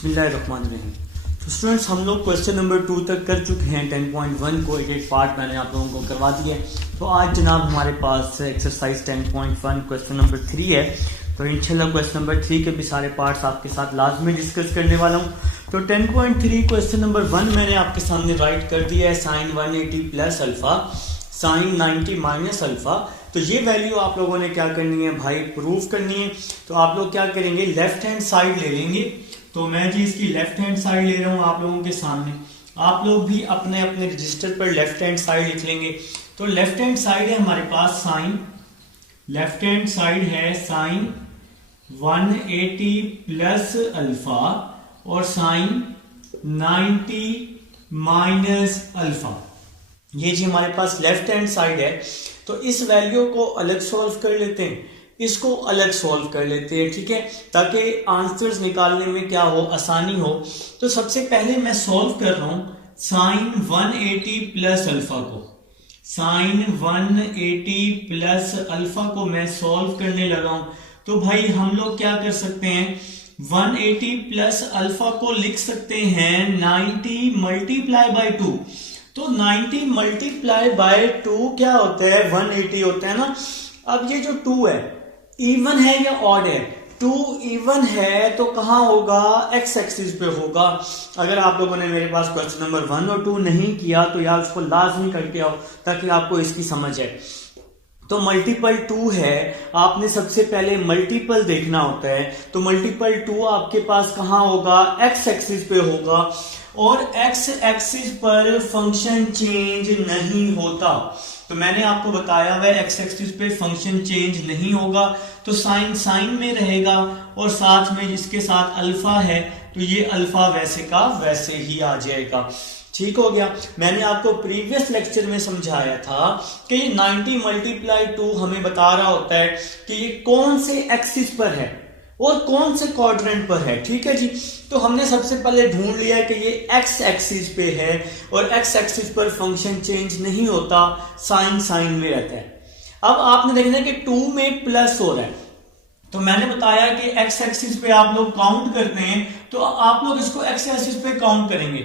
बिस्मिल्लाहिर्रहमानिर्रहीम। तो स्टूडेंट्स, हम लोग क्वेश्चन नंबर 2 तक कर चुके हैं। 10.1 को एक पार्ट मैंने आप लोगों को करवा दिया है। तो आज जनाब हमारे पास एक्सरसाइज 10.1 क्वेश्चन नंबर 3 है। तो इंशाल्लाह क्वेश्चन नंबर 3 के भी सारे पार्ट्स आपके साथ लाजमी डिस्कस करने वाला हूँ। तो 10.3 क्वेश्चन नंबर 1 मैंने आपके सामने राइट कर दिया है। Sine 180 plus alpha sine 90 minus alpha. तो ये वैल्यू आप लोगों ने क्या करनी है भाई, प्रूफ करनी है। तो आप लोग क्या करेंगे, लेफ्ट हैंड साइड ले लेंगे। तो मैं जी इसकी लेफ्ट हैंड साइड ले रहा हूं आप लोगों के सामने। आप लोग भी अपने अपने रजिस्टर पर लेफ्ट हैंड साइड लिख लेंगे। तो लेफ्ट हैंड साइड है हमारे पास साइन, लेफ्ट हैंड साइड है साइन 180 प्लस अल्फा और साइन 90 माइनस अल्फा। ये जी हमारे पास लेफ्ट हैंड साइड है। तो इस वैल्यू को अलग सॉल्व कर लेते हैं, इसको अलग सॉल्व कर लेते हैं, ठीक है, ताकि आंसर्स निकालने में क्या हो, आसानी हो। तो सबसे पहले मैं सॉल्व कर रहा हूं साइन 180 प्लस अल्फा को। साइन 180 प्लस अल्फा को मैं सॉल्व करने लगा हूं। तो भाई हम लोग क्या कर सकते हैं, 180 प्लस अल्फा को लिख सकते हैं 90 मल्टीप्लाई बाई 2। तो 90 मल्टीप्लाई बाय 2 क्या होता है, 180 होता है ना। अब ये जो 2 है इवन है या ऑड है, 2 इवन है तो कहां होगा, एक्स एक्सिस पे होगा। अगर आप लोगों ने मेरे पास क्वेश्चन नंबर 1 और 2 नहीं किया तो यार उसको लाजमी करके आओ ताकि आपको इसकी समझ आए। तो मल्टीपल 2 है, आपने सबसे पहले मल्टीपल देखना होता है। तो मल्टीपल 2 आपके पास कहां होगा, एक्स एक्सिस पे होगा। और एक्स एक्सिस पर फंक्शन चेंज नहीं होता। तो मैंने आपको बताया हुआ एक्स एक्सिस पे फंक्शन चेंज नहीं होगा। तो साइन साइन में रहेगा और साथ में जिसके साथ अल्फा है तो ये अल्फा वैसे का वैसे ही आ जाएगा। ठीक हो गया। मैंने आपको प्रीवियस लेक्चर में समझाया था कि 90 मल्टीप्लाई 2 हमें बता रहा होता है कि ये कौन से एक्सिस पर है और कौन से क्वाड्रेंट पर है। ठीक है जी। तो हमने सबसे पहले ढूंढ लिया है कि ये एक्स एक्सिस पे है और एक्स एक्सिस पर फंक्शन चेंज नहीं होता, साइन साइन में रहता है। अब आपने देखना है कि 2 में प्लस हो रहा है। तो मैंने बताया कि एक्स एक्सिस पे आप लोग काउंट करते हैं, तो आप लोग इसको एक्स एक्सिस पे काउंट करेंगे।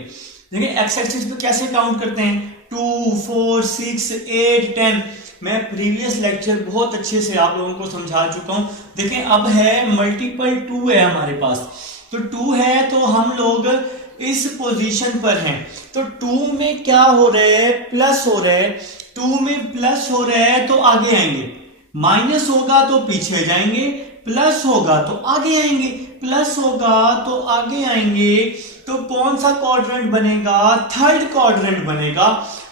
देखिए एक्स एक्सिस पे कैसे काउंट करते हैं, 2, 4, 6, 8, 10। मैं प्रीवियस लेक्चर बहुत अच्छे से आप लोगों को समझा चुका हूं। देखें अब है मल्टीपल 2 है हमारे पास। तो 2 है तो हम लोग इस पोजीशन पर हैं। तो 2 में क्या हो रहा है, प्लस हो रहा है। 2 में प्लस हो रहा है तो आगे आएंगे, माइनस होगा तो पीछे जाएंगे, प्लस होगा तो आगे आएंगे, प्लस होगा तो आगे आएंगे। तो कौन सा क्वाड्रेंट बनेगा, थर्ड क्वाड्रेंट बनेगा।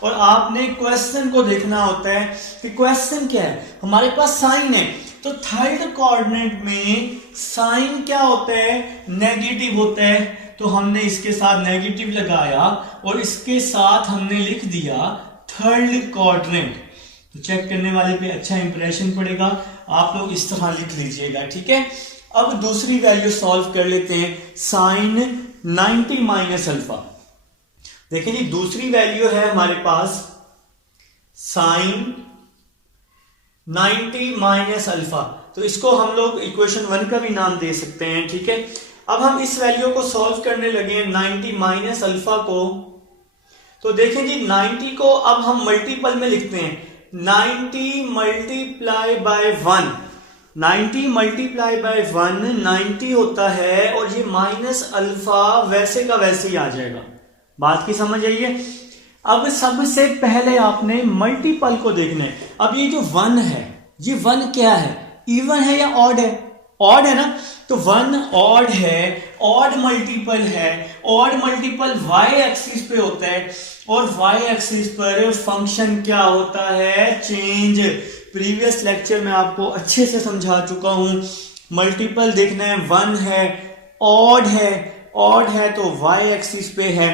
और आपने क्वेश्चन को देखना होता है कि क्वेश्चन क्या है, हमारे पास साइन है। तो थर्ड क्वाड्रेंट में साइन क्या होता है, नेगेटिव होता है। तो हमने इसके साथ नेगेटिव लगाया और इसके साथ हमने लिख दिया थर्ड क्वाड्रेंट। तो चेक करने वाले पे अच्छा इंप्रेशन पड़ेगा। आप लोग इस तरह लिख लीजिएगा, ठीक है। अब दूसरी वैल्यू सॉल्व कर लेते हैं, साइन 90 माइनस अल्फा। देखिए जी दूसरी वैल्यू है हमारे पास साइन 90 माइनस अल्फा। तो इसको हम लोग इक्वेशन 1 का भी नाम दे सकते हैं, ठीक है। अब हम इस वैल्यू को सॉल्व करने लगे 90 माइनस अल्फा को। तो देखें जी 90 को अब हम मल्टीपल में लिखते हैं, 90 मल्टीप्लाई बाय 1। 90 मल्टीप्लाई बाय 1 90 होता है और ये माइनस अल्फा वैसे का वैसे ही आ जाएगा। बात की समझ आई है। अब सबसे पहले आपने मल्टीपल को देखना है। अब ये जो 1 है, ये 1 क्या है, इवन है या ऑड है, ऑड है ना। तो 1 ऑड है, ऑड मल्टीपल है। ऑड मल्टीपल वाई एक्सिस पे होता है और वाई एक्सिस पर फंक्शन क्या होता है, चेंज। प्रीवियस लेक्चर में आपको अच्छे से समझा चुका हूं। मल्टीपल देखना है, 1 है, ऑड है, ऑड है तो वाई एक्सिस पे है,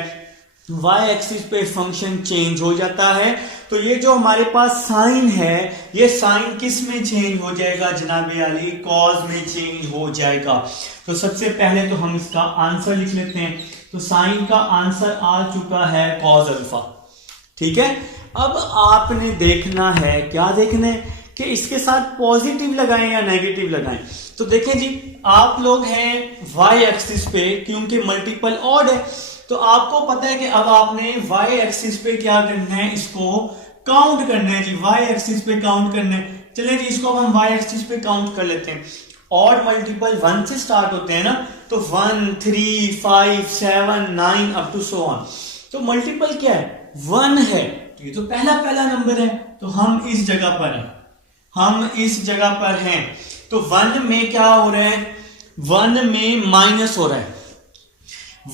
वाई एक्सिस पे फंक्शन चेंज हो जाता है। तो ये जो हमारे पास साइन है, ये साइन किस में चेंज हो जाएगा जनाबे अली, कॉज में चेंज हो जाएगा। तो सबसे पहले तो हम इसका आंसर लिख लेते हैं। तो साइन का आंसर आ चुका है कॉज अल्फा, ठीक है। अब आपने देखना है, क्या देखना है कि इसके साथ पॉजिटिव लगाएं या नेगेटिव लगाएं। तो देखें जी, आप लोग हैं वाई एक्सिस पे, क्योंकि मल्टीपल ऑड है तो आपको पता है कि अब आपने वाई एक्सिस पे क्या करना है, इसको काउंट करना है जी, वाई एक्सिस पे काउंट करना है। चलिए जी, इसको अब हम वाई एक्सिस पे काउंट कर लेते हैं। ऑड मल्टीपल 1 से स्टार्ट होते हैं ना, तो 1, 3, 5, 7, 9 अप टू सो ऑन। तो मल्टीपल क्या है, 1 है, तो ये तो पहला नंबर है, तो हम इस जगह पर हैं, हम इस जगह पर हैं। तो 1 में क्या हो रहा है, 1 में माइनस हो रहा है,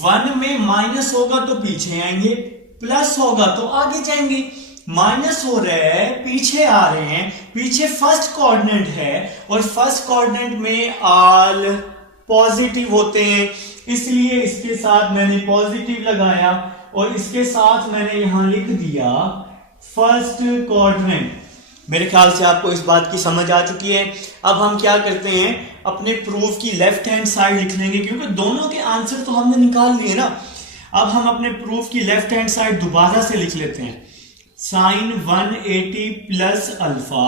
1 में माइनस होगा तो पीछे आएंगे, प्लस होगा तो आगे जाएंगे। माइनस हो रहा है, पीछे आ रहे हैं, पीछे फर्स्ट कोऑर्डिनेट है और फर्स्ट कोऑर्डिनेट में ऑल पॉजिटिव होते हैं, इसलिए इसके साथ मैंने पॉजिटिव लगाया और इसके साथ मैंने यहां लिख दिया फर्स्ट कोऑर्डिनेट। मेरे ख्याल से आपको इस बात की समझ आ चुकी है। अब हम क्या करते हैं, अपने प्रूफ की लेफ्ट हैंड साइड लिख लेंगे, क्योंकि दोनों के आंसर तो हमने निकाल लिए ना। अब हम अपने प्रूफ की लेफ्ट हैंड साइड दोबारा से लिख लेते हैं, साइन 180 प्लस अल्फा,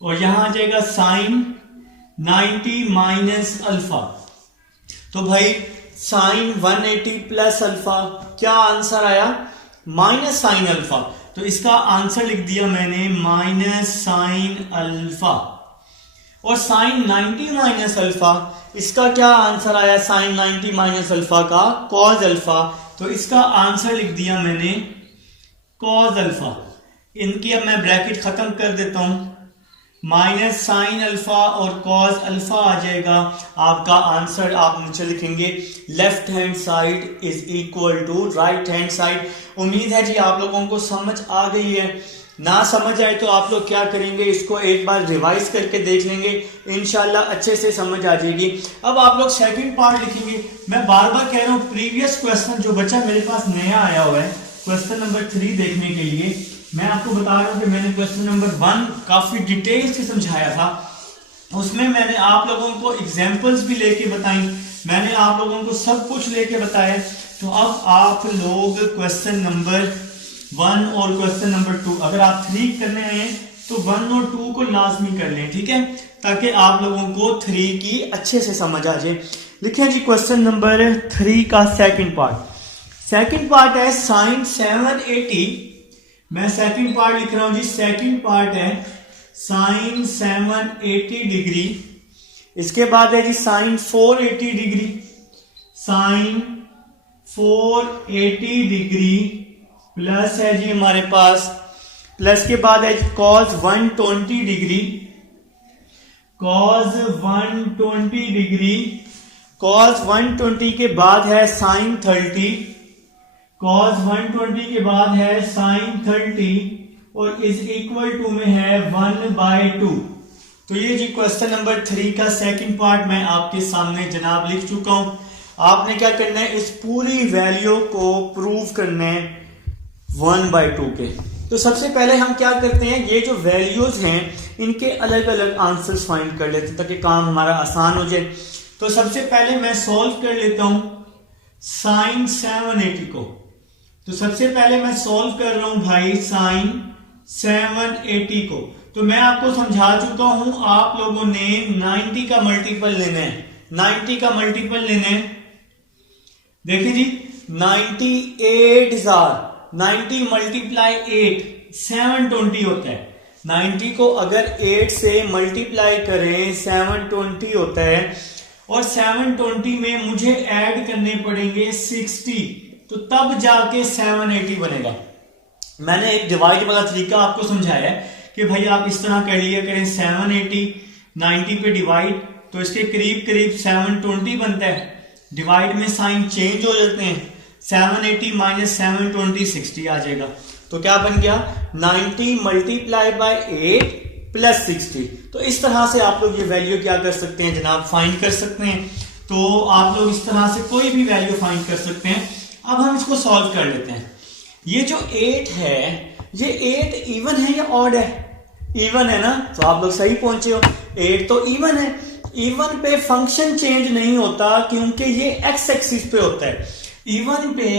और यहां आ जाएगा साइन 90 माइनस अल्फा। तो भाई साइन 180 प्लस अल्फा क्या आंसर आया, माइनस साइन अल्फा। तो इसका आंसर लिख दिया मैंने माइनस साइन अल्फा। और साइन 90 माइनस अल्फा, इसका क्या आंसर आया, साइन 90 माइनस अल्फा का कॉज अल्फा। तो इसका आंसर लिख दिया मैंने कॉज अल्फा। इनकी अब मैं ब्रैकेट खत्म कर देता हूं, माइनस साइन अल्फा और कॉज अल्फा आ जाएगा। आपका आंसर आप नीचे लिखेंगे left hand side is equal to right hand side. उम्मीद है जी आप लोगों को समझ आ गई है। ना समझ आए तो आप लोग क्या करेंगे, इसको एक बार रिवाइज करके देख लेंगे, इंशाल्लाह अच्छे से समझ आ जाएगी। अब आप लोग सेकंड पार्ट लिखेंगे। मैं बार बार कह रहा हूं, प्रीवियस क्वेश्चन जो बच्चा मेरे पास नया आया हुआ है क्वेश्चन नंबर 3 देखने के लिए, मैं आपको बता रहा हूं कि मैंने क्वेश्चन नंबर 1 काफी डिटेल से समझाया था। उसमें मैंने आप लोगों को एग्जांपल्स भी लेके बताई, मैंने आप लोगों को सब कुछ लेके बताया। तो अब आप लोग क्वेश्चन नंबर 1 और क्वेश्चन नंबर 2, अगर आप 3 करने आए हैं तो 1 और 2 को लाजमी कर लें, ठीक है, ताकि आप लोगों को 3 की अच्छे से समझ आ जाए। लिखें जी क्वेश्चन नंबर 3 का सेकंड पार्ट। सेकंड पार्ट है साइन 780, मैं सेकंड पार्ट लिख रहा हूं जी, सेकंड पार्ट है साइन 780 डिग्री। इसके बाद है जी sine 480 degree, sine 480 degree plus है जी हमारे पास, प्लस के बाद है cos 120 degree, cos 120 degree, cos 120 के बाद है साइन 30, कॉस 120 के बाद है साइन 30 और इज इक्वल टू में है 1/2। तो ये जी क्वेश्चन नंबर 3 का सेकंड पार्ट मैं आपके सामने जनाब लिख चुका हूं। आपने क्या करना है, इस पूरी वैल्यू को प्रूव करना है 1/2 के। तो सबसे पहले हम क्या करते हैं, ये जो वैल्यूज हैं इनके अलग अलग आंसर्स फाइंड कर लेते हैं ताकि काम हमारा आसान हो जाए। तो सबसे पहले मैं सॉल्व कर लेता हूं साइन 780 को। तो सबसे पहले मैं सॉल्व कर रहा हूं भाई साइन 780 को। तो मैं आपको समझा चुका हूं, आप लोगों ने 90 का मल्टीपल लेना है, 90 का मल्टीपल लेना है। देखिए जी 98,000, 90 मल्टीप्लाई 8 720 होता है। 90 को अगर 8 से मल्टीप्लाई करें 720 होता है, और 720 में मुझे ऐड करने पड़ेंगे 60, तो तब जाके 780 बनेगा। मैंने एक डिवाइड वाला तरीका आपको समझाया है कि भाई आप इस तरह कर लिया करें 780 90 पे डिवाइड, तो इसके करीब करीब 720 बनता है। डिवाइड में साइन चेंज हो जाते हैं, 780 माइनस 720 60 आ जाएगा। तो क्या बन गया 90 मल्टीप्लाई बाय 8 प्लस 60। तो इस तरह से आप लोग ये वैल्यू क्या कर सकते हैं जनाब, फाइंड कर सकते हैं। तो आप लोग इस तरह से कोई भी वैल्यू फाइंड कर सकते हैं। अब हम इसको सॉल्व कर लेते हैं। ये जो 8 है, ये 8 इवन है या ऑड है? इवन है ना, तो आप लोग सही पहुंचे हो, 8 तो इवन है। इवन पे फंक्शन चेंज नहीं होता क्योंकि ये एक्स एक्सिस पे होता है। इवन पे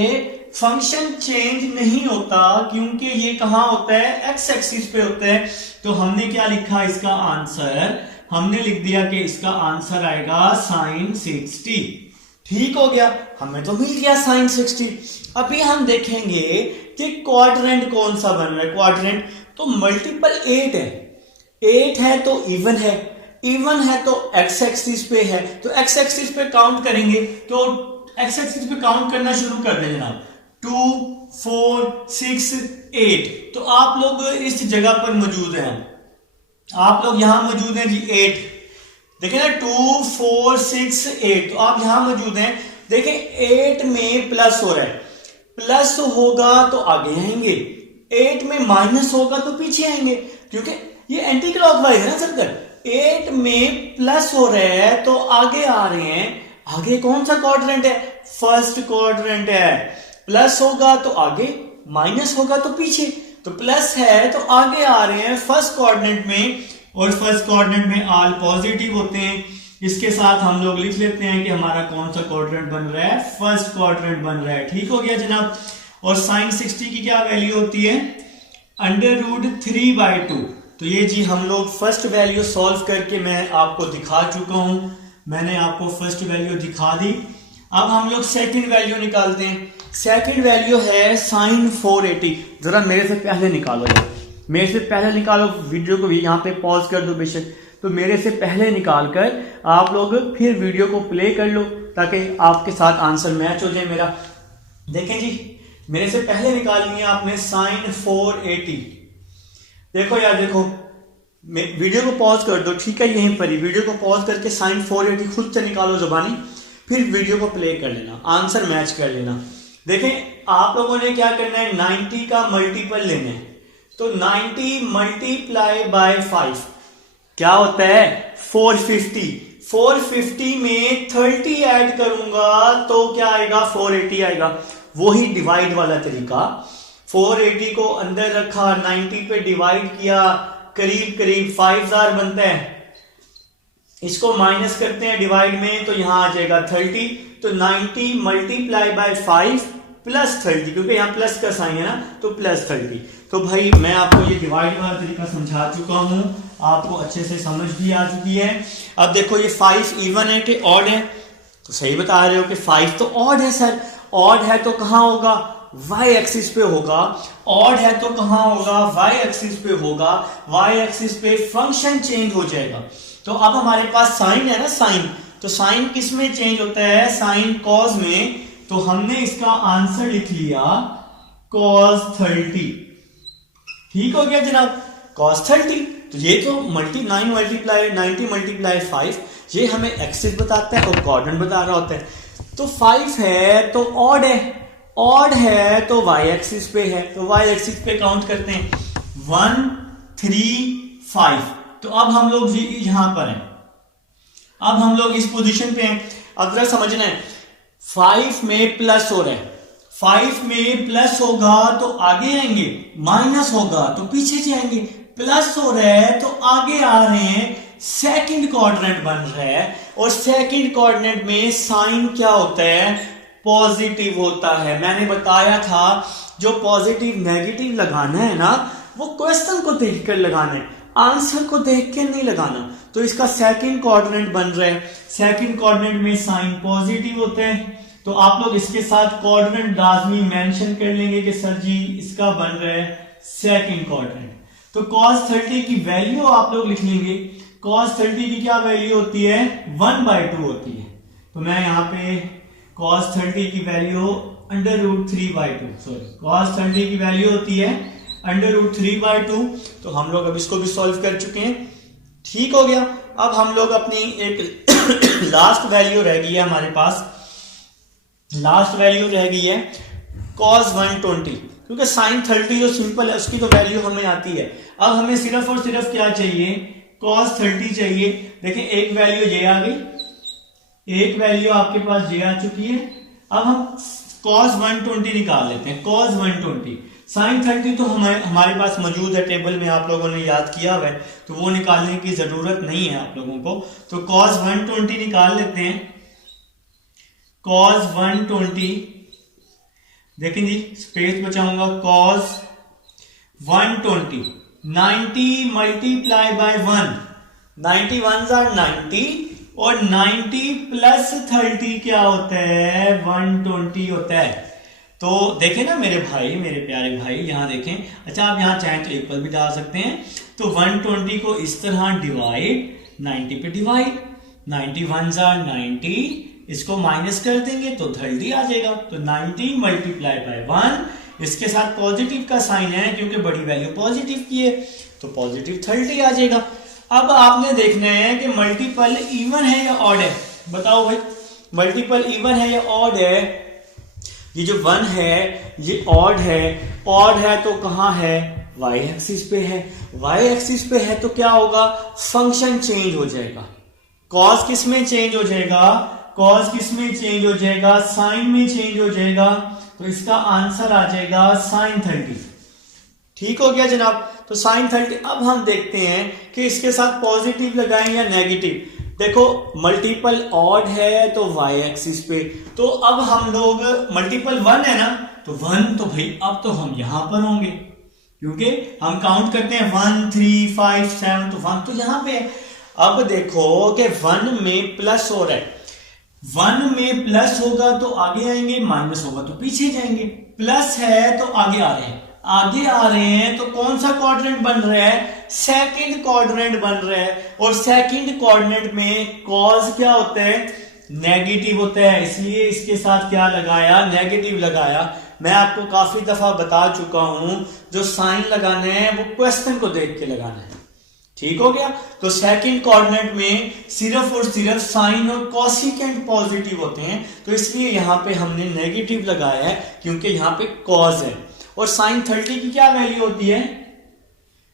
फंक्शन चेंज नहीं होता क्योंकि ये कहां होता है, एक्स एक्सिस पे होता है। तो हमने क्या लिखा इसका आंसर, हमने लिख दिया कि इसका आंसर आएगा sin 60। ठीक हो गया, हमें तो मिल गया sin 60। अभी हम देखेंगे कि क्वाड्रेंट कौन सा बन रहा है। क्वाड्रेंट तो मल्टीपल 8 है, 8 है तो इवन है, इवन है तो एक्स एक्सिस पे है, तो एक्स एक्सिस पे काउंट करेंगे तो एक्स एक्सिस पे काउंट करना शुरू कर दें जनाब। 2 4 6 8, तो आप लोग इस जगह पर मौजूद हैं, आप लोग यहां मौजूद हैं जी 8। देखिए ना 2 4 6 8, तो आप यहां मौजूद हैं। देखिए 8 में प्लस हो रहा है, प्लस होगा तो आगे आएंगे, 8 में माइनस होगा तो पीछे आएंगे, क्योंकि ये एंटी क्लॉकवाइज है ना सर्कल। 8 में प्लस हो रहा है तो आगे आ रहे हैं। आगे कौन सा क्वाड्रेंट है, फर्स्ट क्वाड्रेंट है। प्लस होगा तो आगे, माइनस होगा तो पीछे, तो प्लस है तो आगे आ रहे हैं फर्स्ट क्वाड्रेंट में, और फर्स्ट क्वाड्रेंट में ऑल पॉजिटिव होते हैं। इसके साथ हम लोग लिख लेते हैं कि हमारा कौन सा क्वाड्रेंट बन रहा है, फर्स्ट क्वाड्रेंट बन रहा है। ठीक हो गया जनाब। और sin 60 की क्या वैल्यू होती है, √3/2। तो ये जी हम लोग फर्स्ट वैल्यू सॉल्व करके मैं आपको दिखा चुका हूं, मैंने आपको फर्स्ट वैल्यू दिखा दी। अब हम लोग सेकंड वैल्यू निकालते हैं। सेकंड वैल्यू है sin 480। जरा मेरे से पहले निकालो यार, मेरे से पहले निकालो, वीडियो को भी यहाँ पे पॉज कर दो बेशक, तो मेरे से पहले निकाल कर आप लोग फिर वीडियो को प्ले कर लो ताकि आपके साथ आंसर मैच हो जाए मेरा। देखें जी, मेरे से पहले निकालनी है आपने sin 480। देखो यार, देखो वीडियो को पॉज कर दो, ठीक है, यहीं पर ही वीडियो को पॉज करके sin 480 खुद से निकालो जुबानी, फिर वीडियो को प्ले कर लेना, आंसर मैच कर लेना। देखें आप लोगों ने क्या करना है, 90 का मल्टीपल लेना है, तो 90 मल्टीप्लाई बाय 5 क्या होता है, 450। 450 में 30 ऐड करूंगा तो क्या आएगा, 480 आएगा। वही डिवाइड वाला तरीका, 480 को अंदर रखा, 90 पे डिवाइड किया, करीब करीब 5000 बनता है। इसको माइनस करते हैं डिवाइड में तो यहां आ जाएगा 30। तो 90 मल्टीप्लाई बाय 5 प्लस 30, क्योंकि यहां प्लस का साइन है ना, तो प्लस 30। तो भाई मैं आपको ये डिवाइड वाला तरीका समझा चुका हूं, आपको अच्छे से समझ भी आ चुकी है। अब देखो ये 5 इवन है कि ऑड है, तो सही बता रहे हो कि 5 तो ऑड है सर। ऑड है तो कहां होगा, y एक्सिस पे होगा। ऑड है तो कहां होगा, y एक्सिस पे होगा। y एक्सिस पे फंक्शन चेंज हो जाएगा। तो अब हमारे पास साइन है ना, साइन, तो साइन किस में चेंज होता है, साइन कॉस में। तो हमने इसका आंसर लिख लिया cos 30। ठीक हो गया जनाब, cos 30। तो ये तो 90 मल्टीप्लाई 5 ये हमें एक्सिस बताता है और क्वाड्रेंट बता रहा होता है। तो 5 है तो ऑड है, ऑड है तो y एक्सिस पे है, तो y एक्सिस पे काउंट करते हैं 1 3 5। तो अब हम लोग यहां पर हैं, अब हम लोग इस पोजीशन पे हैं। अब जरा समझना है, 5 में प्लस हो रहा है, 5 में प्लस होगा तो आगे आएंगे, माइनस होगा तो पीछे जाएंगे। प्लस हो रहा है तो आगे आ रहे हैं, सेकंड क्वाड्रेंट बन रहा है, और सेकंड क्वाड्रेंट में साइन क्या होता है, पॉजिटिव होता है। मैंने बताया था जो पॉजिटिव नेगेटिव लगाना है ना, वो क्वेश्चन को देखकर लगाना है, आंसर को देख के नहीं लगाना। तो इसका सेकंड क्वाड्रेंट बन रहा है, सेकंड क्वाड्रेंट में साइन पॉजिटिव होते हैं। तो आप लोग इसके साथ क्वाड्रेंट लाजमी मेंशन कर लेंगे कि सर जी इसका बन रहा है सेकंड क्वाड्रेंट। तो cos 30 की वैल्यू आप लोग लिख लेंगे। cos 30 की क्या वैल्यू होती है, 1/2 होती है। तो मैं यहाँ पे cos 30 की वैल्यू √3/2, सॉरी cos 30 की वैल्यू होती है √3/2। तो हम लोग अब इसको भी सॉल्व कर चुके हैं। ठीक हो गया। अब हम लोग अपनी एक लास्ट वैल्यू रह गई है हमारे पास, लास्ट वैल्यू रह गई है cos 120, क्योंकि sin 30 जो सिंपल है उसकी तो वैल्यू हमें आती है। अब हमें सिर्फ और सिर्फ क्या चाहिए, cos 30 चाहिए। देखिए एक वैल्यू ये आ गई, एक वैल्यू आपके पास ये आ चुकी है। अब हम cos 120 निकाल लेते हैं। cos 120, sin 30 तो हमारे पास मौजूद है, टेबल में आप लोगों ने याद किया हुआ है, तो वो निकालने की जरूरत नहीं है आप लोगों को। तो cos 120 निकाल लेते हैं। cos 120 देखें जी, स्पेस बचाऊंगा, cos 120, 90 multiply by 1, 90 1s are 90 और 90 प्लस 30 क्या होता है, 120 होता है। तो देखें ना मेरे भाई, मेरे प्यारे भाई, यहां देखें। अच्छा, आप यहां चाहें तो इक्वल भी डाल सकते हैं। तो 120 को इस तरह डिवाइड, 90 पे डिवाइड, 90 1s are 90, इसको माइनस कर देंगे तो 30 आ जाएगा। तो 90 मल्टीप्लाई बाय 1, इसके साथ पॉजिटिव का साइन है क्योंकि बड़ी वैल्यू पॉजिटिव की है, तो पॉजिटिव 30 आ जाएगा। अब आपने देखना है कि मल्टीपल इवन है या ऑड है, बताओ भाई, मल्टीपल इवन है या ऑड है। ये जो 1 है ये ऑड है, ऑड है तो कहां है, y एक्सिस पे है, y एक्सिस पे है तो क्या होगा, फंक्शन चेंज हो जाएगा। cos किस में चेंज हो जाएगा, cos किस में चेंज हो जाएगा, साइन में चेंज हो जाएगा। तो इसका आंसर आ जाएगा sin 30। ठीक हो गया जनाब, तो sin 30। अब हम देखते हैं कि इसके साथ पॉजिटिव लगाएं या नेगेटिव। देखो मल्टीपल ऑड है तो y एक्सिस पे, तो अब हम लोग मल्टीपल 1 है ना, तो 1 तो भाई अब तो हम यहां पर होंगे क्योंकि हम काउंट करते हैं 1 3 5 7, तो 1 तो यहां पे है। अब देखो कि 1 में प्लस हो रहा है, 1 में प्लस होगा तो आगे आएंगे, माइनस होगा तो पीछे जाएंगे। प्लस है तो आगे आ रहे हैं, आगे आ रहे हैं तो कौन सा क्वाड्रेंट बन रहा है, सेकंड क्वाड्रेंट बन रहा है। और सेकंड क्वाड्रेंट में कॉस क्या होता है, नेगेटिव होता है, इसलिए इसके साथ क्या लगाया, नेगेटिव लगाया। मैं आपको काफी दफा बता चुका हूं, जो साइन लगाना है वो क्वेश्चन को देख के लगाना है। ठीक हो गया, तो सेकंड कोऑर्डिनेट में सिर्फ और सिर्फ साइन और कोसिकेंट पॉजिटिव होते हैं, तो इसलिए यहां पे हमने नेगेटिव लगाया है क्योंकि यहां पे कॉज है। और साइन 30 की क्या वैल्यू होती है,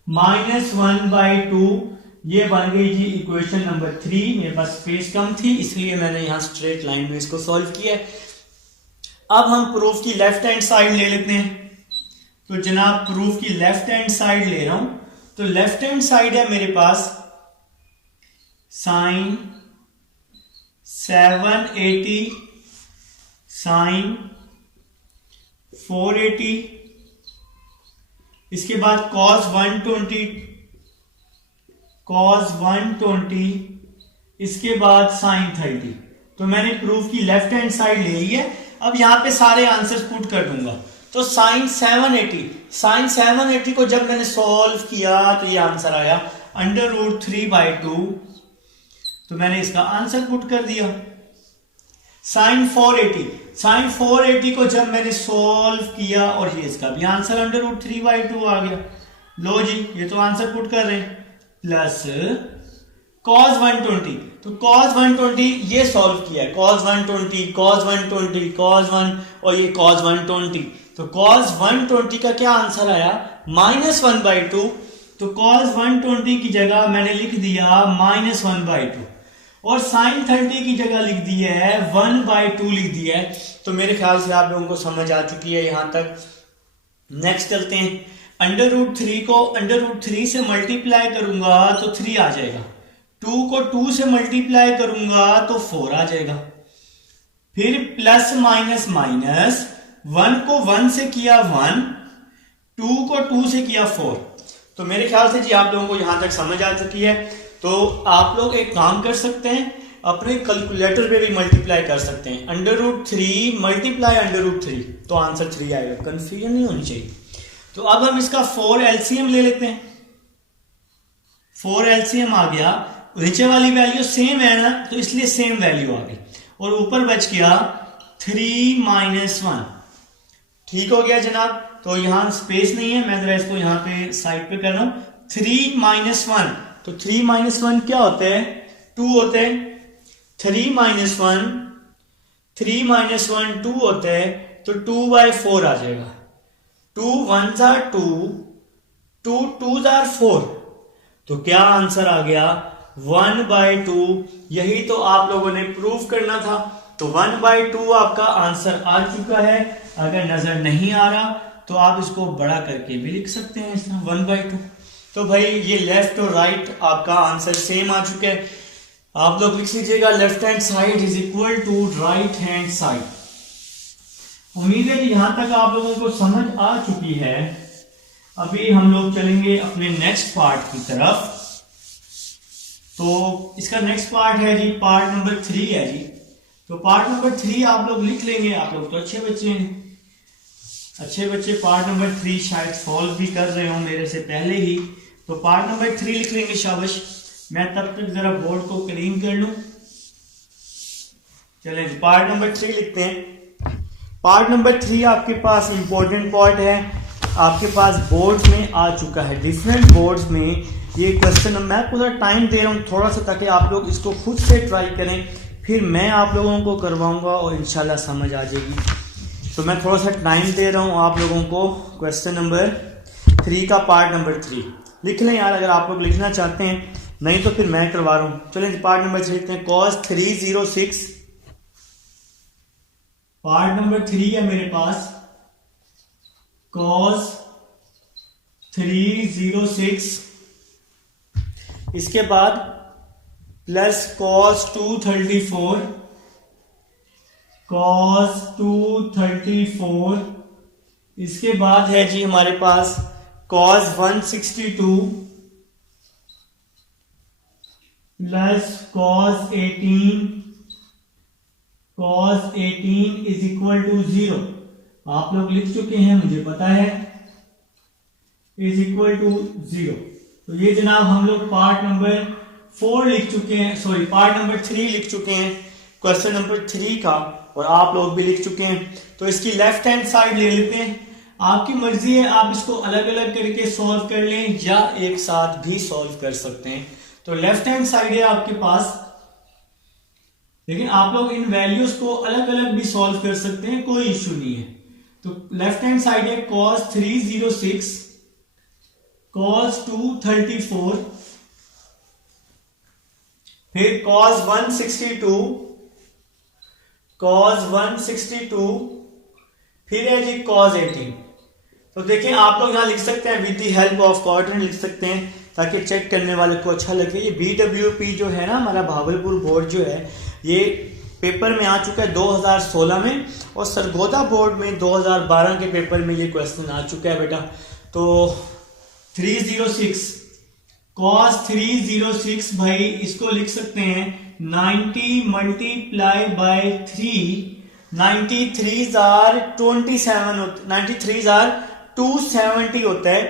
-1/2। ये बन गई जी इक्वेशन नंबर 3। मेरे पास स्पेस कम थी इसलिए मैंने यहां स्ट्रेट लाइन में इसको सॉल्व किया। अब हम प्रूफ की लेफ्ट हैंड साइड ले लेते हैं। तो जनाब प्रूफ की लेफ्ट हैंड साइड ले रहा हूं, तो लेफ्ट हैंड साइड है मेरे पास साइन 780 साइन 480, इसके बाद cos 120, इसके बाद साइन 30। तो मैंने प्रूफ की लेफ्ट हैंड साइड ले ली है। अब यहां पे सारे आंसर्स पुट कर दूंगा। तो साइन 780 को जब मैंने सॉल्व किया तो ये आंसर आया √3/2। तो मैंने इसका आंसर पुट कर दिया। साइन 480 को जब मैंने सॉल्व किया और ये इसका भी आंसर √3/2 आ गया। लो जी, ये तो आंसर पुट कर रहे हैं। प्लस cos 120, तो cos 120 ये सॉल्व किया है, cos 120 cos 1 और ये cos 120। तो cos 120 का क्या आंसर आया, -1/2। तो cos 120 की जगह मैंने लिख दिया -1/2 और sin 30 की जगह लिख दी है 1/2 लिख दिया है। तो मेरे ख्याल से आप लोगों को समझ आ चुकी है यहां तक। नेक्स्ट चलते हैं। √3 को √3 से मल्टीप्लाई करूंगा तो 3 आ जाएगा। 2 को 2 से मल्टीप्लाई करूंगा तो 4 आ जाएगा। फिर प्लस माइनस माइनस, 1 को 1 से किया 1, 2 को 2 से किया 4। तो मेरे ख्याल से जी आप लोगों को यहां तक समझ आ चुकी है। तो आप लोग एक काम कर सकते हैं, अपने कैलकुलेटर पे भी मल्टीप्लाई कर सकते हैं। √3 मल्टीप्लाई √3 तो आंसर 3 आएगा, कंफ्यूजन नहीं होनी चाहिए। तो अब हम इसका 4 LCM ले लेते हैं। 4 LCM आ गया, नीचे वाली वैल्यू सेम है ना, तो इसलिए सेम वैल्यू आ गई और ऊपर बच गया 3 - 1। ठीक हो गया जनाब। तो यहां स्पेस नहीं है, मैं जरा इसको यहां पे साइड पे कर रहा हूं। 3 - 1, तो 3 - 1 क्या होते हैं, 2 होते हैं। 3 - 1 2 होते हैं, तो 2/4 आ जाएगा। 2 1s are 2, 2 2s are 4। तो क्या आंसर आ गया, 1/2। यही तो आप लोगों ने प्रूव करना था। तो 1/2 आपका आंसर आ चुका है। अगर नजर नहीं आ रहा तो आप इसको बड़ा करके भी लिख सकते हैं, इसमें 1/2। तो भाई ये लेफ्ट और राइट आपका आंसर सेम आ चुका है। आप लोग लिख लीजिएगा left hand side is equal to right hand side. उम्मीद है कि यहाँ तक आप लोगों को समझ आ चुकी है। अभी हम लोग चलेंगे अपने नेक्स्ट पार्ट की तरफ। तो इसका नेक्स्ट पार्ट है जी, पार्ट नंबर 3 है जी। तो पार्ट नंबर 3 आप लोग लिख लेंगे। आप लोग तो अच्छे बच्चे हैं, अच्छे बच्चे पार्ट नंबर 3 शायद सॉल्व भी कर रहे हो मेरे से पहले ही। तो पार्ट नंबर 3 लिख लेंगे, शाबाश। मैं तब तक जरा बोर्ड को क्लीन कर लूं। चलें पार्ट नंबर 3 लिखते हैं। पार्ट नंबर 3 आपके पास इंपॉर्टेंट पार्ट है, आपके पास बोर्ड्स में आ चुका है। डिफरेंट बोर्ड्स में ये क्वेश्चन, मैं पूरा टाइम दे रहा हूँ थोड़ा सा, ताकि आप लोग इसको खुद से ट्राई करें, फिर मैं आप लोगों को करवाऊंगा और इंशाल्लाह समझ आ जाएगी। तो मैं थोड़ा सा टाइम दे रहा हूँ आप लोगों को। क्वेश्चन नंबर 3 का पार्ट नंबर 3 लिख लें यार, अगर आप लोग लिखना चाहते हैं, नहीं तो फिर मैं करवा रहा हूँ। चलें पार्ट नंबर 3 लिखते हैं। cos 306, पार्ट नंबर 3 है मेरे पास, cos 306, इसके बाद प्लस cos 234, cos 234, इसके बाद है जी हमारे पास cos 162 plus cos 18, cos 18 is equal to 0। आप लोग लिख चुके हैं, मुझे पता है, इज इक्वल टू 0। तो ये जनाब हम लोग पार्ट नंबर 4 लिख चुके हैं, सॉरी पार्ट नंबर 3 लिख चुके हैं क्वेश्चन नंबर 3 का, और आप लोग भी लिख चुके हैं। तो इसकी लेफ्ट हैंड साइड ले लेते हैं। आपकी मर्जी है, आप इसको अलग अलग करके सॉल्व कर लें या एक साथ भी सॉल्व कर सकते हैं। तो लेफ्ट हैंड साइड है आपके पास, लेकिन आप लोग इन वैल्यूज को अलग अलग भी सॉल्व कर सकते हैं, कोई इश्यू नहीं है। तो लेफ्ट हैंड साइड है cos 306, cos 234, फिर cos 162, cos 162, फिर है जी cos 18। तो देखिए आप लोग यहां लिख सकते हैं with the help of coordinate लिख सकते हैं, ताकि चेक करने वाले को अच्छा लगे। ये BWP जो है ना हमारा भावलपुर बोर्ड जो है, ये पेपर में आ चुका है 2016 में, और सरगोदा बोर्ड में 2012 के पेपर में ये क्वेश्चन आ चुका है बेटा। तो 306 cos 306 भाई इसको लिख सकते हैं 90 मल्टीप्लाई बाय 3, 93 आर 27, 93 आर 270 होता है,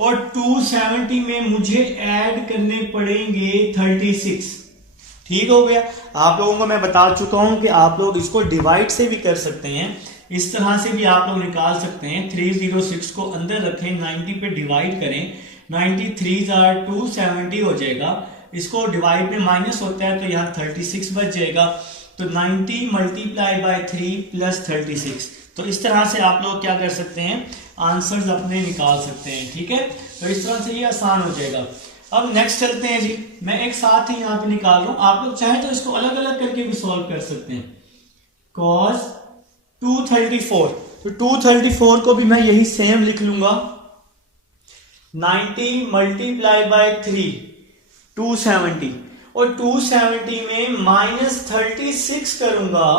और 270 में मुझे ऐड करने पड़ेंगे 36। ठीक हो गया। आप लोगों को मैं बता चुका हूं कि आप लोग इसको डिवाइड से भी कर सकते हैं, इस तरह से भी आप लोग निकाल सकते हैं। 306 को अंदर रखें, 90 पे डिवाइड करें, 93 आर 270 हो जाएगा। इसको डिवाइड में माइनस होता है तो यहाँ 36 बच जाएगा। तो 90 मल्टीप्लाई बाय 3 प्लस 36। तो इस तरह से आप लोग क्या कर सकते हैं, आंसर्स अपने निकाल सकते हैं। ठीक है, तो इस तरह से ये आसान हो जाएगा। अब नेक्स्ट चलते हैं जी, मैं एक साथ ही यहाँ पे निकाल रहा हूं, आप लोग चाहे तो इसको अलग अलग करके भी सॉल्व कर सकते हैं। cos 234, तो 234 को भी मैं यही सेम लिख लूंगा, 90 मल्टीप्लाई बाय 3 270, और 270 में माइनस 36 करूंगा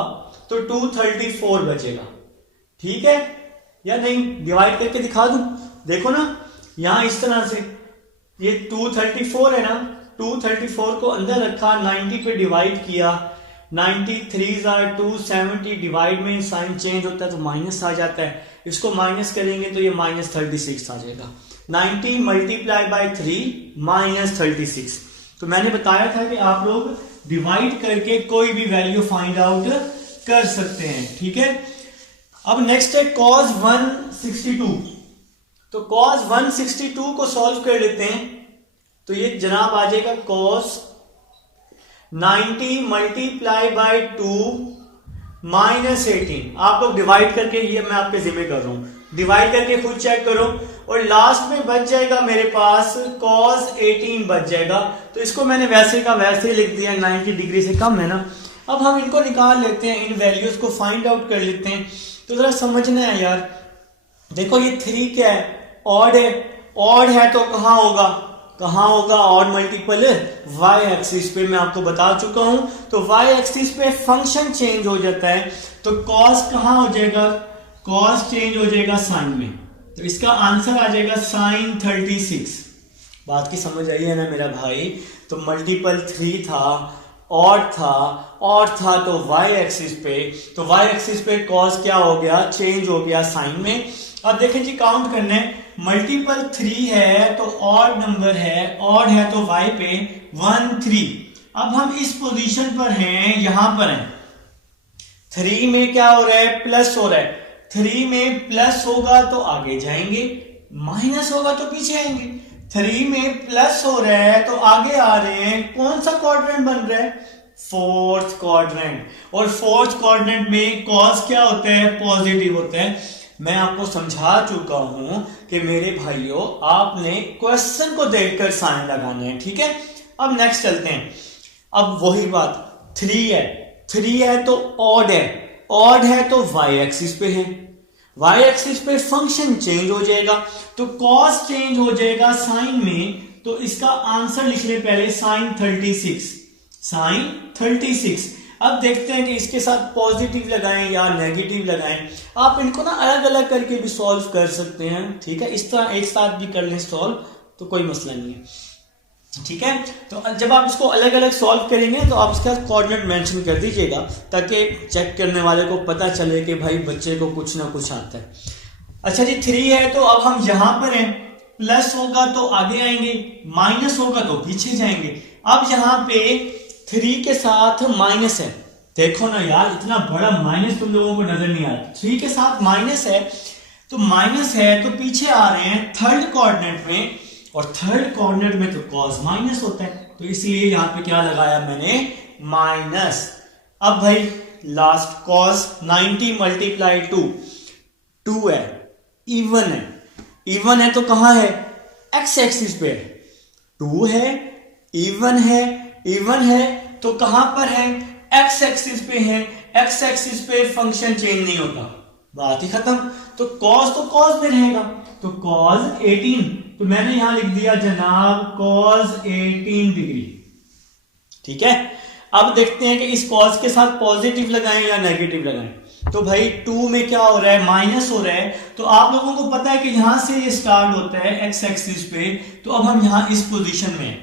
तो 234 बचेगा। ठीक है या नहीं, डिवाइड करके दिखा दूं, देखो ना यहां इस तरह से, ये 234 है ना, 234 को अंदर रखा, 90 पे डिवाइड किया, 93 आर 270, डिवाइड में साइन चेंज होता है तो माइनस आ जाता है, इसको माइनस करेंगे तो ये माइनस 36 आ जाएगा। 90 मल्टीप्लाई बाय 3 माइनस 36। तो मैंने बताया था कि आप लोग डिवाइड करके कोई भी वैल्यू फाइंड आउट कर सकते हैं। ठीक है, अब नेक्स्ट है cos 162। तो cos 162 को सॉल्व कर लेते हैं, तो ये जनाब आ जाएगा cos 90 मल्टीप्लाई बाय 2 माइनस 18। आप लोग डिवाइड करके, ये मैं आपके जिम्मे कर रहा हूं, डिवाइड करके खुद चेक करो, और लास्ट में बच जाएगा मेरे पास cos 18 बच जाएगा। तो इसको मैंने वैसे का वैसे लिख दिया, 90 डिग्री से कम है ना। अब हम इनको निकाल लेते हैं, इन वैल्यूज को फाइंड आउट कर लेते हैं। तो जरा समझना है यार, देखो ये 3 क्या है, ऑड है, ऑड है तो कहां होगा, कहां होगा ऑड मल्टीपल, y एक्सिस पे, मैं आपको बता चुका हूं। तो y एक्सिस पे फंक्शन चेंज हो जाता है, तो cos कहां हो जाएगा, कॉस चेंज हो जाएगा साइन में, तो इसका आंसर आ जाएगा साइन 36। बात की समझ आई है ना मेरा भाई? तो मल्टीपल 3 था, और था तो y एक्सिस पे, तो y एक्सिस पे कॉस क्या हो गया, चेंज हो गया साइन में। अब देखें जी, काउंट करने, मल्टीपल 3 है तो ऑड नंबर है, ऑड है तो y पे 1 3। अब हम इस पोजीशन पर हैं, यहां पर हैं, 3 में क्या हो रहा है, प्लस हो रहा है। 3 में प्लस होगा तो आगे जाएंगे, माइनस होगा तो पीछे आएंगे। 3 में प्लस हो रहा है तो आगे आ रहे हैं, कौन सा क्वाड्रेंट बन रहा है, फोर्थ क्वाड्रेंट। और फोर्थ क्वाड्रेंट में कॉस क्या होता है, पॉजिटिव होता है। मैं आपको समझा चुका हूं कि मेरे भाइयों, आपने क्वेश्चन को देखकर साइन लगाने हैं, ठीक है। अब नेक्स्ट चलते हैं। अब वही बात, 3 है तो ऑड है तो y एक्सिस पे है, y एक्सिस पे फंक्शन चेंज हो जाएगा, तो कॉस चेंज हो जाएगा साइन में, तो इसका आंसर लिख ले पहले साइन 36। अब देखते हैं कि इसके साथ पॉजिटिव लगाएं या नेगेटिव लगाएं। आप इनको ना अलग अलग करके भी सॉल्व कर सकते हैं, ठीक है। इस तरह एक साथ भी कर लें सॉल्व तो कोई मसला नहीं है, ठीक है। तो जब आप इसको अलग अलग सॉल्व करेंगे तो आप इसका कोऑर्डिनेट मेंशन कर दीजिएगा, ताकि चेक करने वाले को पता चले कि भाई बच्चे को कुछ ना कुछ आता है। अच्छा जी, 3 है तो अब हम यहां पर हैं, प्लस होगा तो आगे आएंगे, माइनस होगा तो पीछे जाएंगे। अब यहां पे 3 के साथ माइनस है, देखो ना यार, इतना बड़ा माइनस तुम लोगों को नजर नहीं आ रहा। 3 के साथ माइनस है तो पीछे आ रहे हैं थर्ड कोऑर्डिनेट में, और थर्ड कोऑर्डिनेट में तो कॉस माइनस होता है, तो इसलिए यहां पे क्या लगाया मैंने, माइनस। अब भाई लास्ट कॉस 90 मल्टीप्लाई 2 है, इवन है तो कहां है, एक्स एक्सिस पे 2 है, इवन है तो कहां पर है, एक्स एक्सिस पे है। एक्स एक्सिस पे फंक्शन चेंज नहीं होता, बात ही खत्म। तो कॉस में रहेगा, तो कॉस 18, तो मैंने यहां लिख दिया जनाब कॉस 18 डिग्री, ठीक है। अब देखते हैं कि इस कॉस के साथ पॉजिटिव लगाएं या नेगेटिव लगाएं। तो भाई 2 में क्या हो रहा है, माइनस हो रहा है, तो आप लोगों को पता है कि यहां से ये स्टार्ट होता है एक्स एक्सिस पे, तो अब हम यहां इस पोजीशन में हैं।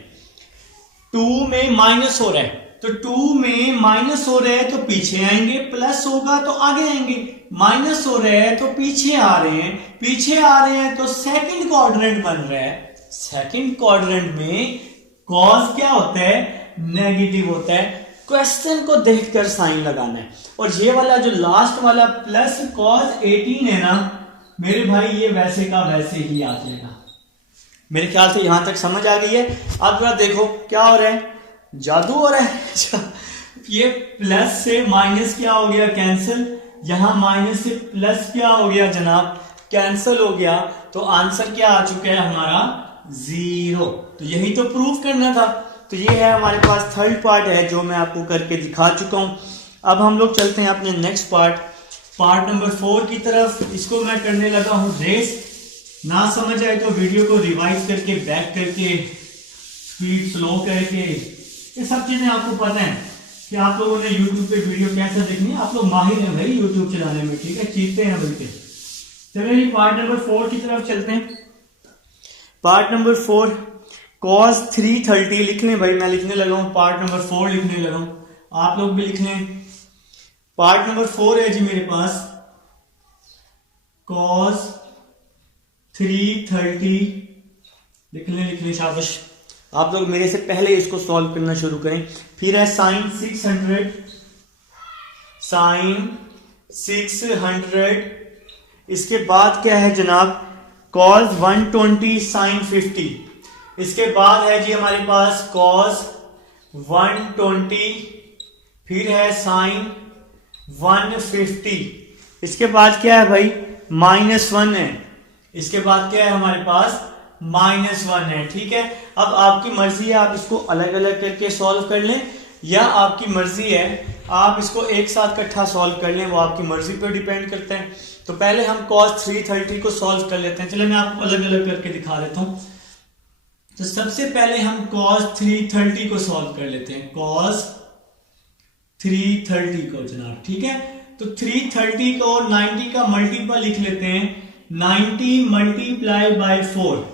2 में माइनस हो रहा है, तो 2 में माइनस हो रहा है तो पीछे आएंगे, प्लस होगा तो आगे आएंगे, माइनस हो रहा है तो पीछे आ रहे हैं तो सेकंड क्वाड्रेंट बन रहा है। सेकंड क्वाड्रेंट में कॉस क्या होता है, नेगेटिव होता है। क्वेश्चन को देखकर साइन लगाना है। और ये वाला जो लास्ट वाला प्लस कॉस 18 है ना मेरे भाई, ये वैसे का वैसे ही आ जाएगा। मेरे ख्याल से यहां तक समझ आ गई है। अब जरा देखो क्या हो रहा है, जादू हो रहा है। ये प्लस से माइनस क्या हो गया, कैंसिल। यहां माइनस से प्लस क्या हो गया जनाब, कैंसिल हो गया। तो आंसर क्या आ चुका है हमारा, 0। तो यही तो प्रूफ करना था। तो ये है हमारे पास थर्ड पार्ट है जो मैं आपको करके दिखा चुका हूं। अब हम लोग चलते हैं अपने नेक्स्ट पार्ट नंबर 4 की तरफ। इसको मैं करने लगा हूं रेस। ना समझ आए तो वीडियो को रिवाइज करके, बैक करके, स्पीड स्लो करके, ये सब चीजें आपको पता है कि आप लोगों ने YouTube पे वीडियो कैसे देखनी है। आप लोग माहिर हैं भाई YouTube चलाने में, ठीक है, चीखते हैं बल्कि। चलिए पार्ट नंबर 4 की तरफ चलते हैं। पार्ट नंबर 4 cos 330 लिख लें भाई, मैं लिखने लगा हूं, पार्ट नंबर 4 लिखने लगा हूं, आप लोग भी लिख लें। पार्ट नंबर 4 है जी मेरे पास, cos 330 लिख लें, शाबाश। आप लोग मेरे से पहले इसको सॉल्व करना शुरू करें। फिर है साइन 600, इसके बाद क्या है जनाब, cos 120 साइन 50। इसके बाद है जी हमारे पास cos 120, फिर है साइन 150। इसके बाद क्या है भाई, -1 है। इसके बाद क्या है हमारे पास, -1 है, ठीक है। अब आपकी मर्जी है, आप इसको अलग अलग करके सॉल्व कर लें, या आपकी मर्जी है आप इसको एक साथ इकट्ठा सॉल्व कर लें, वो आपकी मर्जी पर डिपेंड करता है। तो पहले हम cos 330 को सॉल्व कर लेते हैं। चलिए मैं आपको अलग अलग करके दिखा देता हूं। तो सबसे पहले हम cos 330 को सॉल्व कर लेते हैं, cos 330 को जनाब, ठीक है। तो 330 को 90 का मल्टीपल लिख लेते हैं, 90 मल्टीप्लाई बाय 4,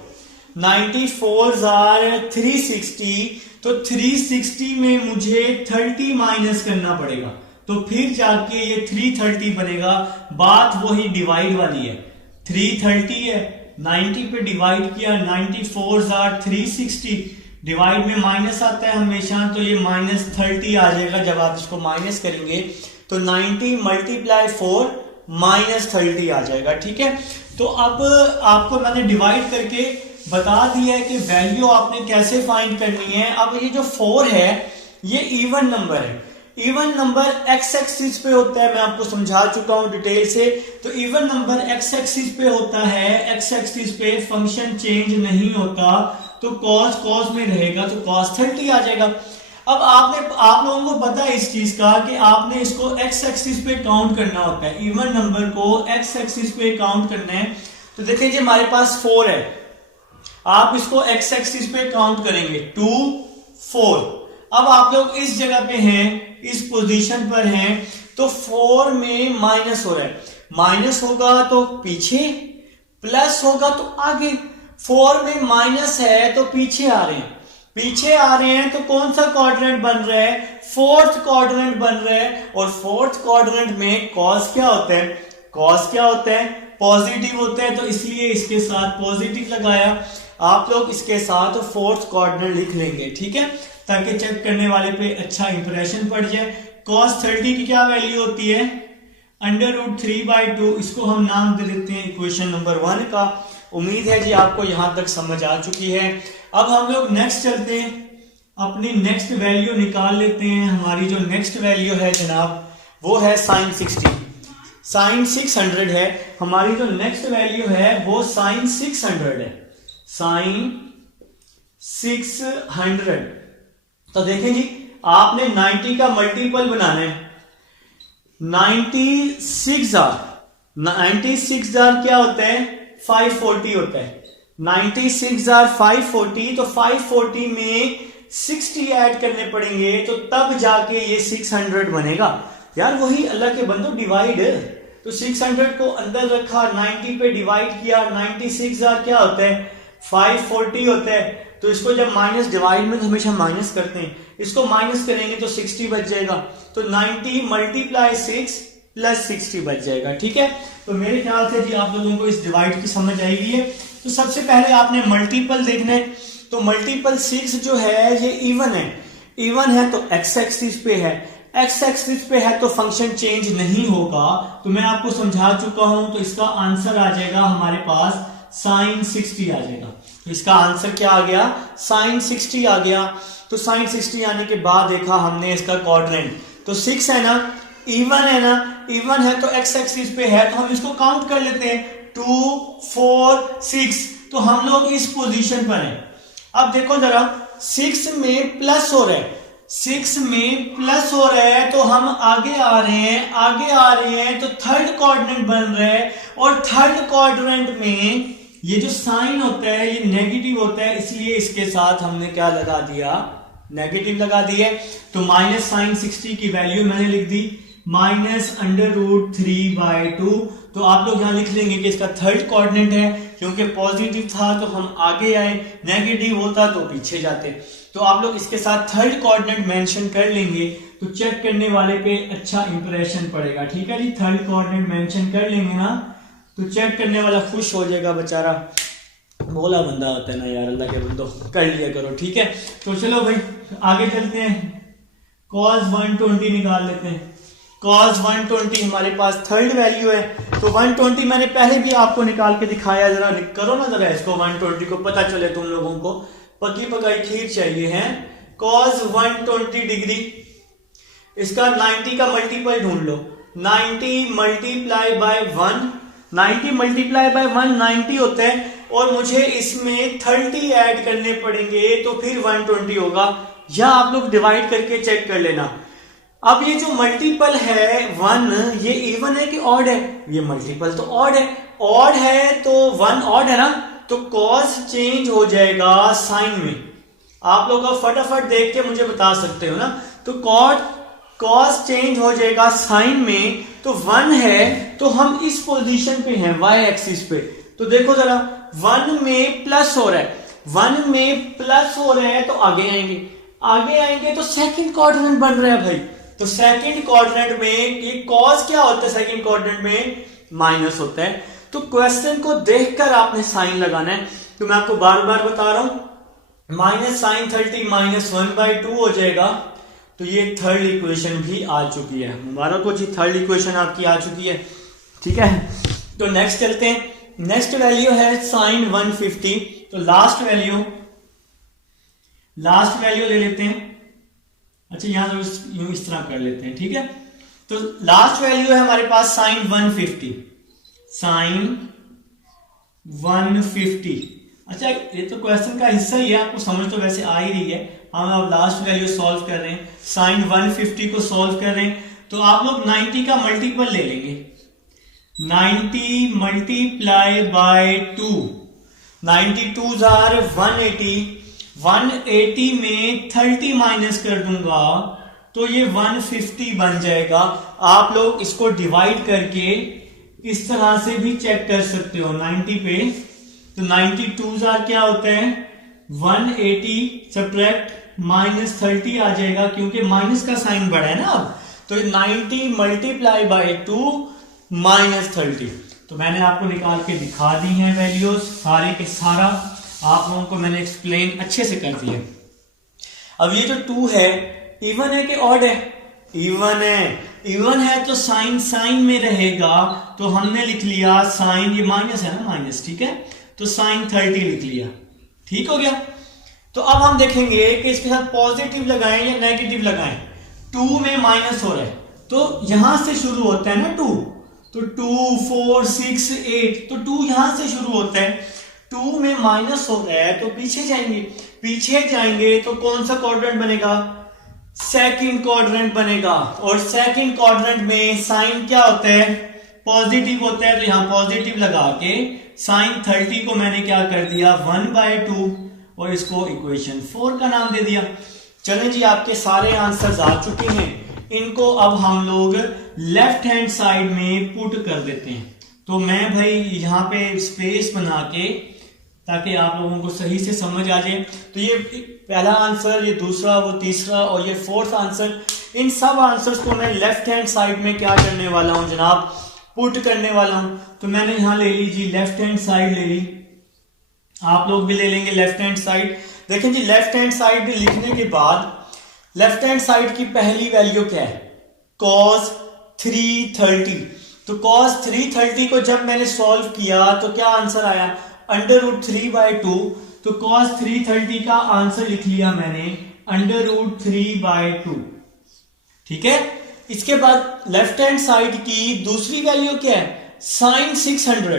90 4s आर 360, तो 360 में मुझे 30 माइनस करना पड़ेगा, तो फिर जाके ये 330 बनेगा। बात वही डिवाइड वाली है, 330 है, 90 पे डिवाइड किया, 90 4s आर 360, डिवाइड में माइनस आता है हमेशा, तो ये -30 आ जाएगा। जब आप इसको माइनस करेंगे तो 90 मल्टीप्लाई 4 -30 आ जाएगा। ठीक है, तो अब आपको मैंने डिवाइड करके बता दिया है कि वैल्यू आपने कैसे फाइंड करनी है। अब ये जो 4 है ये इवन नंबर है, इवन नंबर एक्स एक्सिस पे होता है, मैं आपको समझा चुका हूं डिटेल से। तो इवन नंबर एक्स एक्सिस पे होता है, एक्स एक्सिस पे फंक्शन चेंज नहीं होता, तो cos में रहेगा, तो cos 30 आ जाएगा। अब आप लोगों को पता है इस चीज का कि आपने इसको एक्स एक्सिस पे काउंट करना होता है, इवन नंबर को एक्स एक्सिस पे काउंट करना है। तो देखिए जी हमारे पास 4 है, आप इसको एक्स एक्सिस पे काउंट करेंगे 2 4। अब आप लोग इस जगह पे हैं, इस पोजीशन पर हैं, तो 4 में माइनस हो रहा है, माइनस होगा तो पीछे, प्लस होगा तो आगे। 4 में माइनस है तो पीछे आ रहे हैं, पीछे आ रहे हैं तो कौन सा क्वाड्रेंट बन रहा है, फोर्थ क्वाड्रेंट बन रहा है। और फोर्थ क्वाड्रेंट में कॉस क्या होता है, कॉस क्या होता है, पॉजिटिव होता है, तो इसलिए इसके साथ पॉजिटिव लगाया। आप लोग इसके साथ फोर्थ क्वाड्रेंट लिख लेंगे, ठीक है, ताकि चेक करने वाले पे अच्छा इंप्रेशन पड़ जाए। cos 30 की क्या वैल्यू होती है, √3/2, इसको हम नाम दे देते हैं इक्वेशन नंबर 1 का। उम्मीद है जी आपको यहां तक समझ आ चुकी है। अब हम लोग नेक्स्ट चलते हैं, अपनी नेक्स्ट वैल्यू निकाल लेते हैं। हमारी जो नेक्स्ट वैल्यू है जनाब वो है sin 60, sin 600 है। हमारी जो नेक्स्ट वैल्यू है वो sin 600 है, sin 600। तो देखें जी आपने 90 का मल्टीपल बनाना है, 96 क्या होता है, 540 होता है, 96 540, तो 540 में 60 ऐड करने पड़ेंगे, तो तब जाके ये 600 बनेगा। यार वही अल्लाह के बंदो डिवाइड, तो 600 को अंदर रखा, 90 पे डिवाइड किया, 96 क्या होता है, 540 होता है। तो इसको जब माइनस डिवाइड में तो हमेशा माइनस करते हैं, इसको माइनस करेंगे तो 60 बच जाएगा, तो 90 मल्टीप्लाई 6 प्लस 60 बच जाएगा। ठीक है, तो मेरे ख्याल से जी आप लोगों को इस डिवाइड की समझ आई हुई है। तो सबसे पहले आपने मल्टीपल देखना है, तो मल्टीपल 6 जो है ये इवन है, इवन है तो एक्स एक्सिस पे है, एक्स एक्सिस पे है तो फंक्शन चेंज नहीं होगा, तो मैं आपको समझा चुका हूं। तो इसका आंसर आ जाएगा हमारे पास sin 60 आ जाएगा। तो इसका आंसर क्या आ गया, sin 60 आ गया। तो sin 60 आने के बाद देखा हमने इसका क्वाड्रेंट, तो 6 है ना, इवन है ना, इवन है तो एक्स एक्सिस पे है, तो हम इसको काउंट कर लेते हैं, 2 4 6, तो हम लोग इस पोजीशन पर हैं। अब देखो जरा 6 में प्लस हो रहा है, 6 में प्लस हो रहा है, तो हम आगे आ रहे हैं, आगे आ रहे हैं, तो थर्ड क्वाड्रेंट बन रहा है, और थर्ड क्वाड्रेंट में ये जो साइन होता है ये नेगेटिव होता है, इसलिए इसके साथ हमने क्या लगा दिया, नेगेटिव लगा दिए। तो माइनस sin 60 की वैल्यू मैंने लिख दी -√3/2। तो आप लोग यहां लिख लेंगे कि इसका थर्ड कोऑर्डिनेट है, क्योंकि पॉजिटिव था तो हम आगे आए, नेगेटिव होता तो पीछे जाते। तो आप लोग इसके साथ थर्ड कोऑर्डिनेट मेंशन कर लेंगे, तो चेक करने वाले पे अच्छा इंप्रेशन पड़ेगा। ठीक है जी, थर्ड कोऑर्डिनेट मेंशन कर लेंगे ना, तो चेक करने वाला खुश हो जाएगा, बेचारा भोला बंदा होता है ना यार, अल्लाह के बंदो कर लिया करो। ठीक है, तो चलो भाई आगे चलते हैं, cos 120 निकाल लेते हैं। cos 120 हमारे पास थर्ड वैल्यू है, तो 120 मैंने पहले भी आपको निकाल के दिखाया, जरा करो ना जरा इसको, 120 को पता चले तुम लोगों को, पकी पकाई खीर चाहिए है। cos 120 डिग्री, इसका 90 का मल्टीपल ढूंढ लो, 90 मल्टीप्लाई बाय 1, 90 मल्टीप्लाई बाय 1 90 होता है, और मुझे इसमें 30 ऐड करने पड़ेंगे, तो फिर 120 होगा, या आप लोग डिवाइड करके चेक कर लेना। अब ये जो मल्टीपल है 1, ये इवन है कि ऑड है, ये मल्टीपल तो ऑड है, ऑड है तो 1 ऑड है ना, तो कॉस चेंज हो जाएगा साइन में। आप लोग फटाफट देख के मुझे बता सकते हो ना, तो कॉट कॉस चेंज हो जाएगा साइन में, तो 1 है तो हम इस पोजीशन पे हैं y एक्सिस पे। तो देखो जरा 1 में प्लस हो रहा है, 1 में प्लस हो रहा है तो आगे आएंगे तो सेकंड क्वाड्रेंट बन रहा है भाई। तो सेकंड क्वाड्रेंट में ये कॉस क्या होता है, सेकंड क्वाड्रेंट में माइनस होता है। तो क्वेश्चन को देखकर आपने साइन लगाना है। तो मैं आपको बार बार बता रहा हूं, माइनस साइन 30 माइनस 1/2 हो जाएगा। तो ये थर्ड इक्वेशन भी आ चुकी है। मुबारक हो जी, थर्ड इक्वेशन आपकी आ चुकी है। ठीक है, तो नेक्स्ट चलते हैं। नेक्स्ट वैल्यू है साइन 150। तो लास्ट वैल्यू ले लेते हैं। अच्छा, यहां तो इस तरह कर लेते हैं। ठीक है, तो लास्ट वैल्यू है हमारे पास साइन 150। अच्छा, ये तो क्वेश्चन का हिस्सा ही है, आपको समझ तो वैसे आ ही रही है। हम अब लास्ट वैल्यू सॉल्व कर रहे हैं, साइन 150 को सॉल्व कर रहे हैं। तो आप लोग 90 का मल्टीपल ले लेंगे, 90 मल्टीप्लाई बाय 2, 92 आर 180, 180 में 30 माइनस कर दूंगा तो ये 150 बन जाएगा। आप लोग इसको डिवाइड करके इस तरह से भी चेक कर सकते हो 90 पे। तो 92 आर क्या होता है, 180 सब्ट्रैक्ट माइनस 30 आ जाएगा, क्योंकि माइनस का साइन बड़ा है ना अब। तो 90 मल्टीप्लाई बाय 2 माइनस 30। तो मैंने आपको निकाल के दिखा दी हैं वैल्यूज, सारे के सारा आप लोगों को मैंने एक्सप्लेन अच्छे से कर दिया। अब ये जो 2 है, इवन है कि ऑड है? इवन है तो साइन में रहेगा। तो हमने लिख लिया साइन, ये माइनस है ना, माइनस, ठीक है, तो साइन 30 लिख लिया। ठीक हो गया। तो अब हम देखेंगे कि इसके साथ पॉजिटिव लगाएं या नेगेटिव लगाएं। 2 में माइनस हो रहा है तो यहां से शुरू होता है ना 2, तो 2 4 6 8, तो 2 यहां से शुरू होता है। 2 में माइनस हो रहा है तो पीछे जाएंगे तो कौन सा क्वाड्रेंट बनेगा, सेकंड क्वाड्रेंट बनेगा। और सेकंड क्वाड्रेंट में साइन क्या होता है, पॉजिटिव होता है। तो यहां पॉजिटिव लगा के साइन 30 को मैंने क्या कर दिया 1/2 और इसको इक्वेशन 4 का नाम दे दिया। चलें जी, आपके सारे आंसर्स आ चुके हैं। इनको अब हम लोग लेफ्ट हैंड साइड में पुट कर देते हैं। तो मैं भाई यहां पे स्पेस बना के, ताकि आप लोगों को सही से समझ आ जाए। तो ये पहला आंसर, ये दूसरा, वो तीसरा और ये फोर्थ आंसर, इन सब आंसर्स को मैं लेफ्ट हैंड साइड में क्या करने वाला हूं जनाब, पुट करने वाला हूं। तो मैंने यहां ले ली जी लेफ्ट हैंड साइड ले ली, आप लोग भी ले लेंगे लेफ्ट हैंड साइड। देखें जी, लेफ्ट हैंड साइड लिखने के बाद लेफ्ट हैंड साइड की पहली वैल्यू क्या है, cos 330। तो cos 330 को जब मैंने सॉल्व किया तो क्या आंसर आया, √3/2। तो cos 330 का आंसर लिख लिया मैंने √3/2। ठीक है। इसके बाद लेफ्ट हैंड साइड की दूसरी वैल्यू क्या है, साइन 600।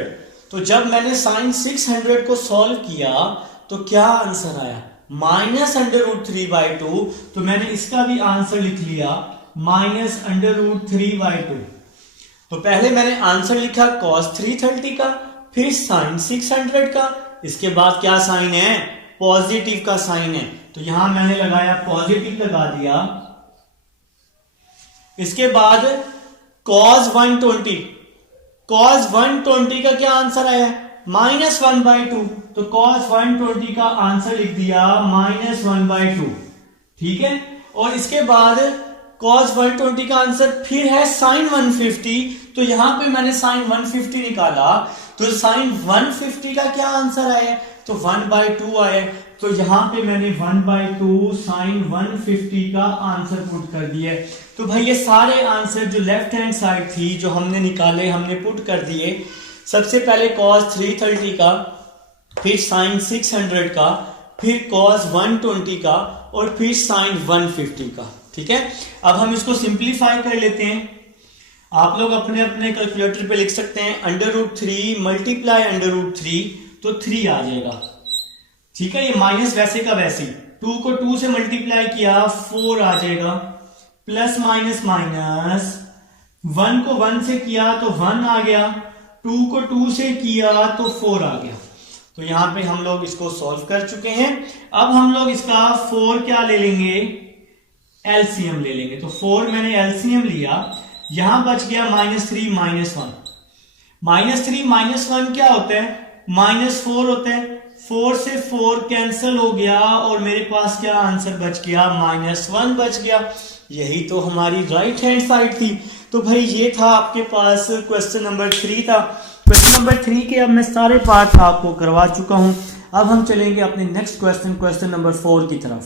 तो जब मैंने साइन 600 को सॉल्व किया तो क्या आंसर आया, -√3/2। तो मैंने इसका भी आंसर लिख लिया -√3/2। तो पहले मैंने आंसर लिखा cos 330 का, फिर साइन 600 का, इसके बाद क्या साइन है, पॉजिटिव का साइन है। तो यहां मैंने लगाया पॉजिटिव लगा दिया। इसके बाद cos 120, cos 120 का क्या आंसर आया, -1/2। तो cos 120 का आंसर लिख दिया -1/2। ठीक है। और इसके बाद cos 120 का आंसर फिर है sin 150। तो यहां पे मैंने sin 150 निकाला, तो sin 150 का क्या आंसर आया, तो 1/2 आया। तो यहां पे मैंने 1/2 sin 150 का आंसर पुट कर दिया। तो भाई ये सारे आंसर जो लेफ्ट हैंड साइड थी जो हमने निकाले, हमने पुट कर दिए। सबसे पहले cos 330 का, फिर sin 600 का, फिर cos 120 का और फिर sin 150 का। ठीक है। अब हम इसको सिंप्लीफाई कर लेते हैं। आप लोग अपने अपने कैलकुलेटर पे लिख सकते हैं, √3 मल्टीप्लाई √3 तो 3 आ जाएगा। ठीक है। ये माइनस वैसे का वैसे, 2 को 2 से मल्टीप्लाई किया 4 आ जाएगा, प्लस माइनस माइनस, 1 को 1 से किया तो 1 आ गया, 2 को 2 से किया तो 4 आ गया। तो यहां पे हम लोग इसको सॉल्व कर चुके हैं। अब हम लोग इसका 4 क्या ले लेंगे, एलसीएम ले लेंगे। तो 4 मैंने एलसीएम लिया, यहां बच गया -3 -1। -3 -1 क्या होता है? -4 होता है। 4 से 4 कैंसिल हो गया और मेरे पास क्या आंसर बच गया? -1 बच गया। यही तो हमारी राइट हैंड साइड थी। तो भाई ये था आपके पास क्वेश्चन नंबर 3 था। क्वेश्चन नंबर 3 के अब मैं सारे पार्ट आपको करवा चुका हूं। अब हम चलेंगे अपने नेक्स्ट क्वेश्चन नंबर 4 की तरफ।